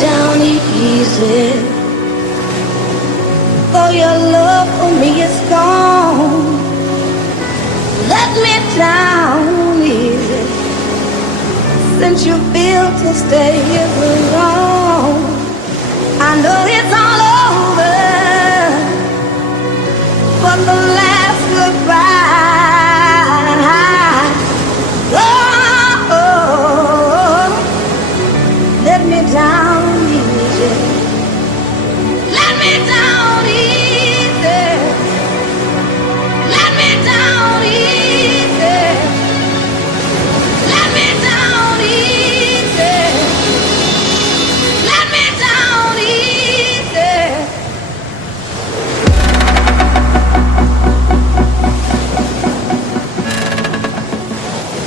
down easy. For your love for me is gone. Let me down easy. Since you feel to stay here alone, I know it's